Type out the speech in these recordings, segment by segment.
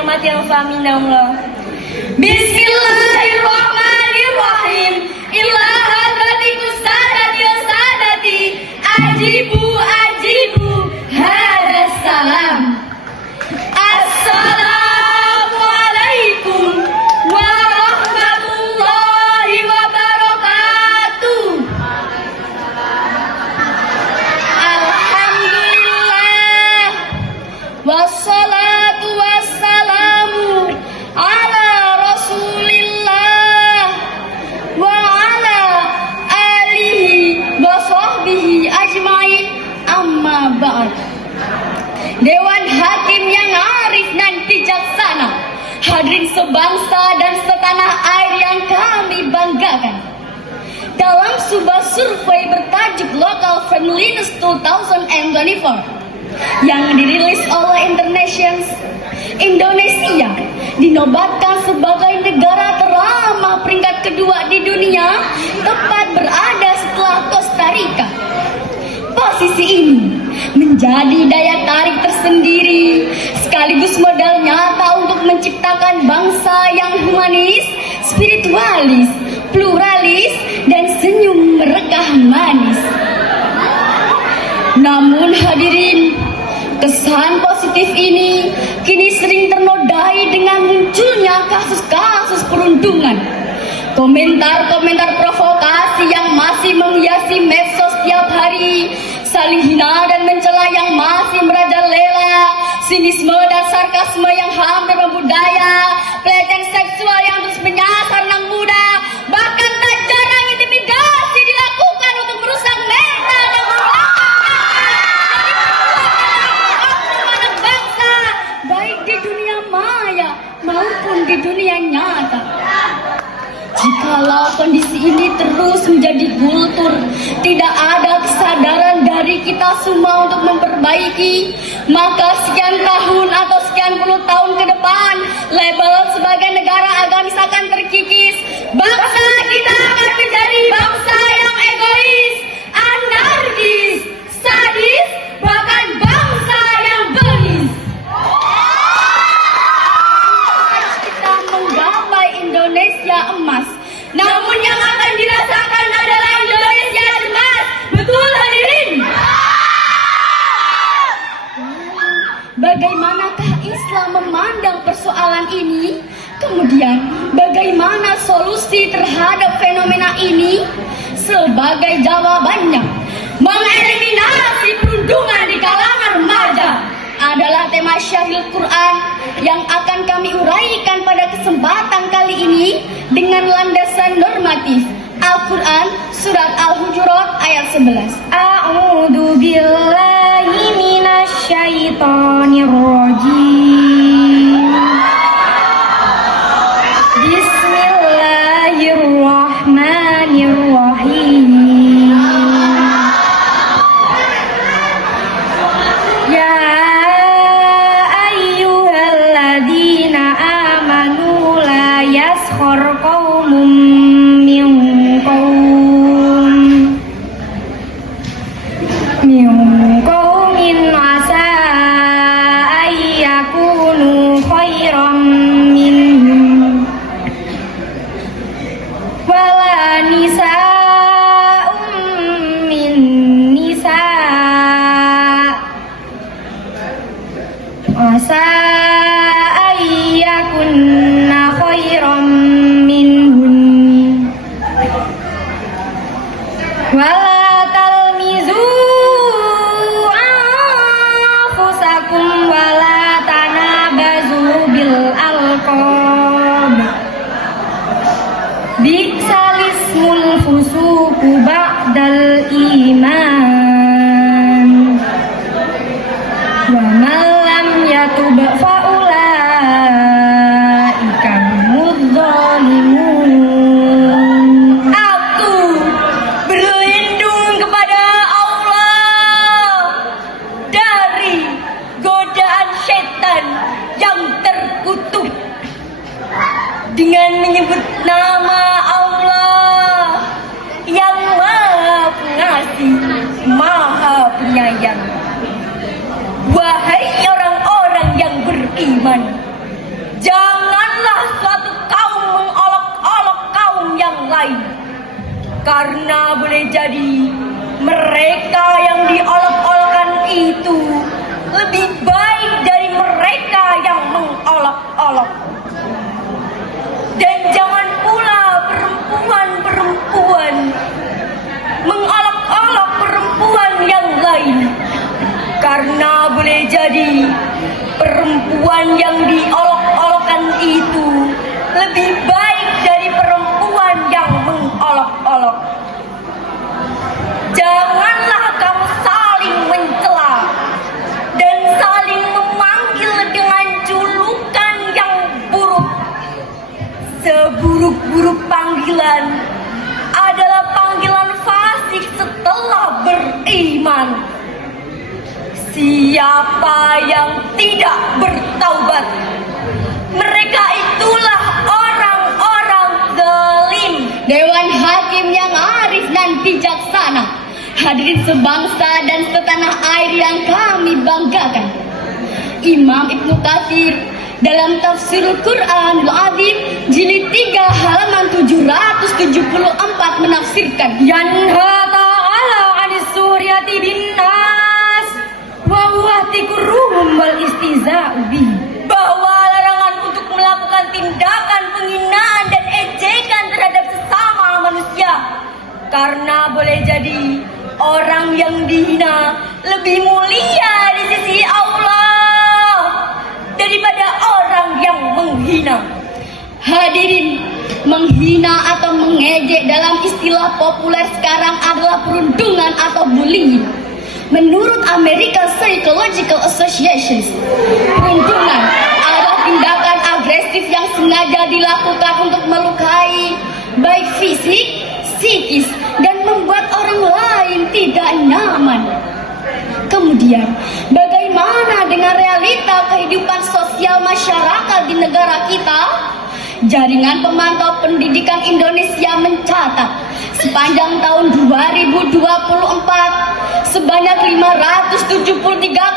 rahmati Allah minallah. Bismillahirrahmanirrahim. Ila hadrati ustadati wa sadati, ajibu hadas salam. Assalamualaikum warahmatullahi wabarakatuh. Alhamdulillah wassalatu wassalamu ala rasulillah wa ala alihi wa sahbihi ajmain, amma ba'd. Dewan Hakim yang arif dan bijaksana, hadirin sebangsa dan setanah air yang kami banggakan. Dalam sebuah survei bertajuk Local Friendliness 2024 yang dirilis oleh Internations, Indonesia dinobatkan sebagai negara teramah peringkat kedua di dunia, tepat berada setelah Costa Rica. Posisi ini menjadi daya tarik tersendiri sekaligus modal nyata untuk menciptakan bangsa yang humanis, spiritualis, pluralis, dan senyum merekah manis. Namun hadirin, kesan positif ini kini sering ternodai dengan munculnya kasus-kasus perundungan. Komentar-komentar provokasi yang masih menghiasi medsos setiap hari, saling hina dan mencela yang masih merajalela, sinisme dan sarkasme yang hampir membudaya, pelecehan seksual yang terus menyasar anak muda, bahkan tak jarang intimidasi dilakukan untuk merusak mental dan anak bangsa, baik di dunia maya maupun di dunia nyata. Jikalau kondisi ini terus menjadi kultur, tidak ada kesadaran dari kita semua untuk memperbaiki, maka sekian tahun atau sekian puluh tahun ke depan, label sebagai negara agamis akan terkikis. Bangsa kita akan menjadi bangsa yang egois, anarkis, sadis, bahkan bangsa yang bengis. Kita menggapai Indonesia emas, namun yang akan dirasakan adalah Indonesia cemas. Betul hadirin? Bagaimanakah Islam memandang persoalan ini? Kemudian bagaimana solusi terhadap fenomena ini? Sebagai jawabannya, mengeliminasi perundungan di kalangan remaja adalah tema Syahril Quran yang akan kami uraikan pada kesempatan kali ini dengan landasan normatif Al-Quran Surat Al-Hujurat ayat 11. A'udzu billahi minasy syaithanir rajim. Bismillahirrahmanirrahim. Ya ayyuhalladzina amanu la yaskhar qaumun min qaumin asa ayyakunu khairan minhum wala nisa'un min nisa' asa ayyakunna khairan minhum wala talmizu anfusakum wala tanabazu bil alqab bi'sal ismul fusuqu ba'dal iman wa man lam yatub fa ulaika humudz zalimun. Aku berlindung kepada Allah dari godaan setan yang terkutuk dengan menyebut nama Allah yang Maha Pengasih, Maha Penyayang. Wahai orang-orang yang beriman, Janganlah suatu kaum mengolok-olok kaum yang lain, karena boleh jadi mereka yang diolok-olokkan itu lebih baik dari mereka yang mengolok-olok. Dan jangan pula perempuan-perempuan mengolok-olok perempuan yang lain, karena boleh jadi perempuan yang diolok-olokkan itu lebih baik dari perempuan yang mengolok-olok. Janganlah kamu saling mencela dan saling memanggil dengan julukan yang buruk. Seburuk-buruk panggilan adalah panggilan fasik setelah beriman. Siapa yang tidak bertaubat, mereka itulah orang-orang zalim. Dewan Hakim yang arif dan bijaksana, hadirin sebangsa dan setanah air yang kami banggakan. Imam Ibnu Katsir dalam Tafsirul Quranul Azim jilid 3 halaman 774 menafsirkan, Yanha ta'ala anis suryati bin nas wa huwa tikruhum wal istiza'u bih, bahwa larangan untuk melakukan tindakan penghinaan dan ejekan terhadap sesama manusia, karena boleh jadi orang yang dihina lebih mulia di sisi Allah daripada orang yang menghina. Hadirin, menghina atau mengejek dalam istilah populer sekarang adalah perundungan atau bullying. Menurut American Psychological Association, perundungan adalah tindakan agresif yang sengaja dilakukan untuk melukai baik fisik, psikis, dan membuat orang lain tidak nyaman. Kemudian, bagaimana dengan realita kehidupan sosial masyarakat di negara kita? Jaringan Pemantau Pendidikan Indonesia mencatat sepanjang tahun 2024 sebanyak 573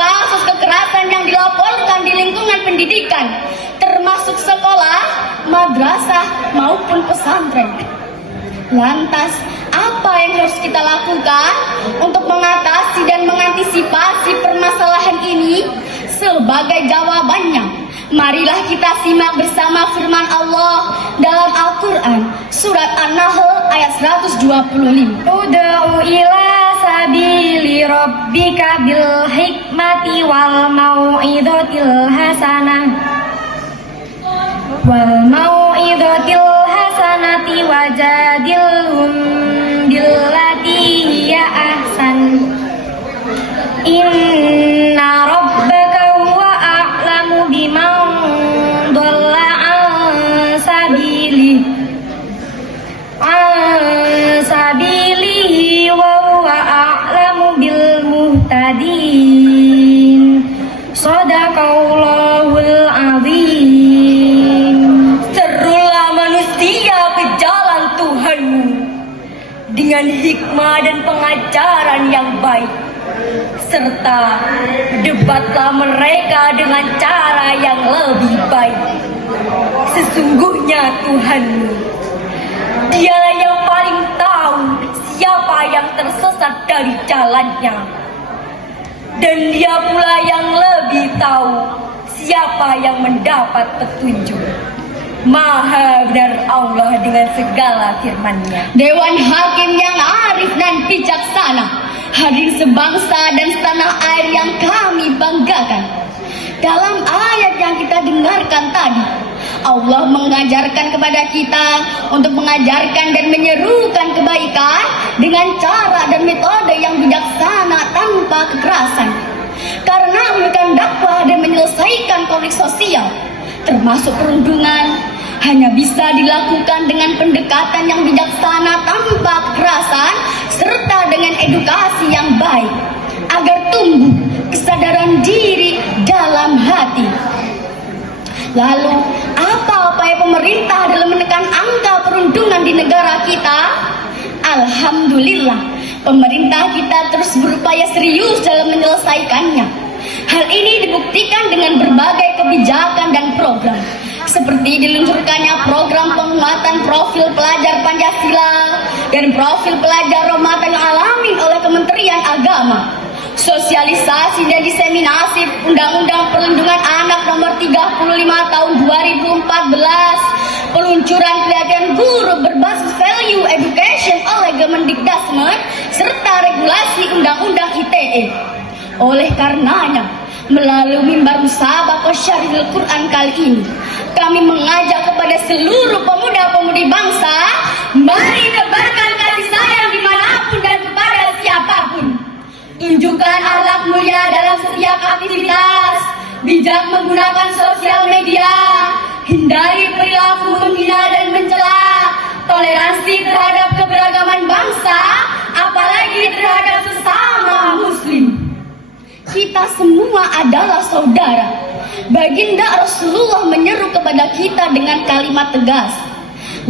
kasus kekerasan yang dilaporkan di lingkungan pendidikan, termasuk sekolah, madrasah maupun pesantren. Lantas, apa yang harus kita lakukan untuk mengatasi dan mengantisipasi permasalahan ini? Sebagai jawabannya, marilah kita simak bersama firman Allah dalam Al-Quran surat An-Nahl ayat 125. Ud'u ila sabili rabbika bil hikmati wal mau'izatil hasanah wajadilhum billati hiya ahsan. Inna rabbaka huwa a'lamu biman dhalla an sabilihi wa huwa a'lamu bil muhtadin. Shadaqallahul azim. Serulah manusia ke jalan Tuhanmu dengan hikmah dan pengajaran yang baik, serta debatlah mereka dengan cara yang lebih baik. Sesungguhnya Tuhanmu, Dialah yang paling tahu siapa yang tersesat dari jalannya, dan Dia pula yang lebih tahu siapa yang mendapat petunjuk. Maha benar Allah dengan segala firman-Nya. Dewan Hakim yang arif dan bijaksana, hadirin sebangsa dan setanah air yang kami banggakan. Dalam ayat yang kita dengarkan tadi, Allah mengajarkan kepada kita untuk mengajarkan dan menyerukan kebaikan dengan cara dan metode yang bijaksana tanpa kekerasan. Karena memberikan dakwah dan menyelesaikan konflik sosial, termasuk perundungan, hanya bisa dilakukan dengan pendekatan yang bijaksana tanpa kekerasan, serta dengan edukasi yang baik, agar tumbuh kesadaran diri dalam hati. Lalu, apa upaya pemerintah dalam menekan angka perundungan di negara kita? Alhamdulillah, pemerintah kita terus berupaya serius dalam menyelesaikannya. Hal ini dibuktikan dengan berbagai kebijakan dan program. seperti diluncurkannya program penguatan profil pelajar Pancasila dan profil pelajar Ramadan Alamin oleh Kementerian Agama, sosialisasi dan diseminasi Undang-Undang Perlindungan Anak Nomor 35 Tahun 2014, peluncuran pelatihan guru berbasis value education oleh Kemendikbudristek, serta regulasi Undang-Undang ITE. Oleh karenanya, melalui mimbar Musabaqah Syarihil Quran kali ini, kami mengajak kepada seluruh pemuda-pemudi bangsa, mari tebarkan kasih sayang dimanapun dan kepada siapapun. Tunjukkan akhlak mulia dalam setiap aktivitas, bijak menggunakan sosial media, hindari perilaku menghina dan mencela, toleransi terhadap keberagaman bangsa, apalagi terhadap sesama muslim. Kita semua adalah saudara. Baginda Rasulullah menyeru kepada kita dengan kalimat tegas,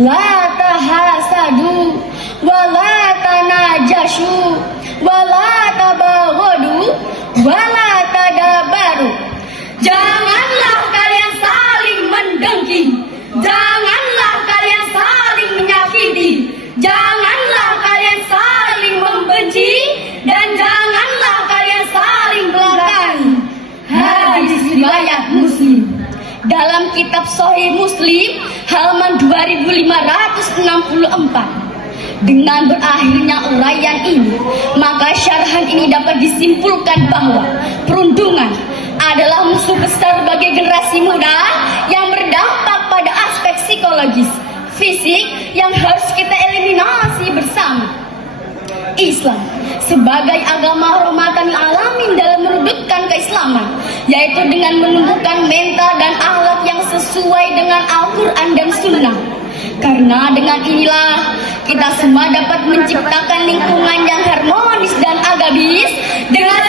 la tahasadu wa la tanajashu wa la tabaghadu wa la tadabaru. Janganlah kalian saling mendengki, janganlah kalian saling menyakiti, janganlah kalian saling membenci, dan janganlah kalian saling belakangi. Hadis riwayat Muslim. Dalam kitab Sahih Muslim halaman 2564. Dengan berakhirnya uraian ini, maka syarahan ini dapat disimpulkan bahwa perundungan adalah musuh besar bagi generasi muda yang berdampak pada aspek psikologis, fisik yang harus kita eliminasi bersama. Islam sebagai agama rahmatan alamin dalam merudukkan keislaman, yaitu dengan menumbuhkan mental dan akhlak yang sesuai dengan Al-Quran dan Sunnah. Karena dengan inilah kita semua dapat menciptakan lingkungan yang harmonis dan agamis dengan